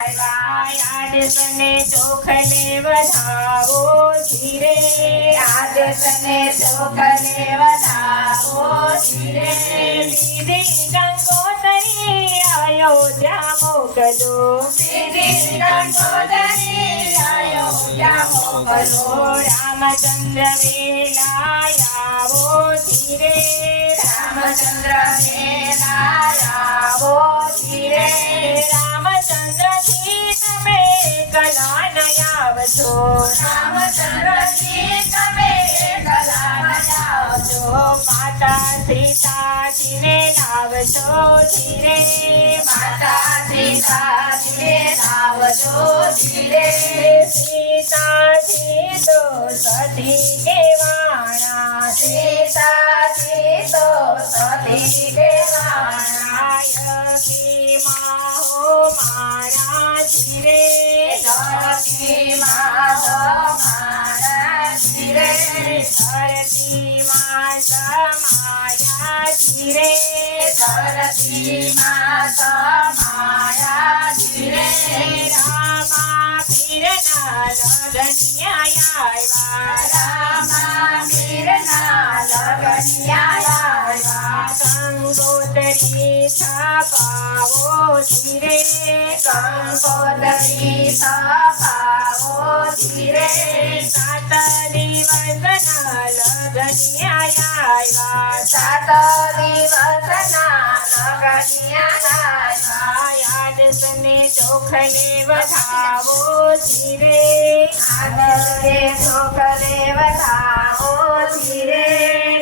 આદેશને ચોખને વધાવો ધીરે, આદેશને ચોખને વધાવો ધીરે, દીદી ગંગોતરી અયોધ્યા મોકલો, દીદી ગંગોતરી અયોધ્યા મોકલો, રામચંદ્ર વેલા આવો ધીરે, રામચંદ્ર વેલા આવો ધીરે, રામચંદ્રથી તમે કલા નયાવજો, રામચંદ્રજી તમે કલા નયાવજો, માતા સીતાજીને લાવજો ધીરે, માતા સીતાજીને લાવજો ધીરે, સીતાજી તો સતી કેવાણા, સીતાજી તો સતી કહેવાણા, યકીમાં હો મારા ધીરે, ધરતીમાં મારા ધીરે, ધરતીમાં સમાયા ધીરે, ધરતીમાં સમાયા ધીરે, રામા પીરના લગનિયા આવ્યા, રામા પીરના લગનિયા આવ્યા, ગંગોત્રી છપાવો ધીરે, કંકોત્રી છપાવો ધીરે, 7 દિવસના લગનિયા આવ્યા, 7 દિવસના લગનિયા આવ્યા, આદેશને ચોખને વધાવો ધીરે, આદેશને ચોખને વધાવો ધીરે,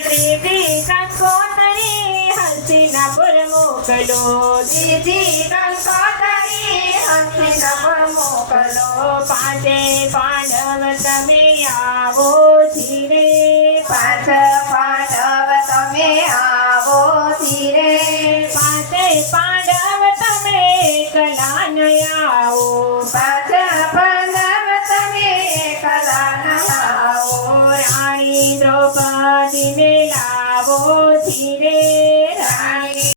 દીદી કંકોત્રી હસ્તિનાપુર મોકલો, દીદી કંકોત્રી હસ્તિનાપુર મોકલો, 5 પાંડવ તમે આવો ધીરે, 5 પાંડવ તમે આવો ધીરે,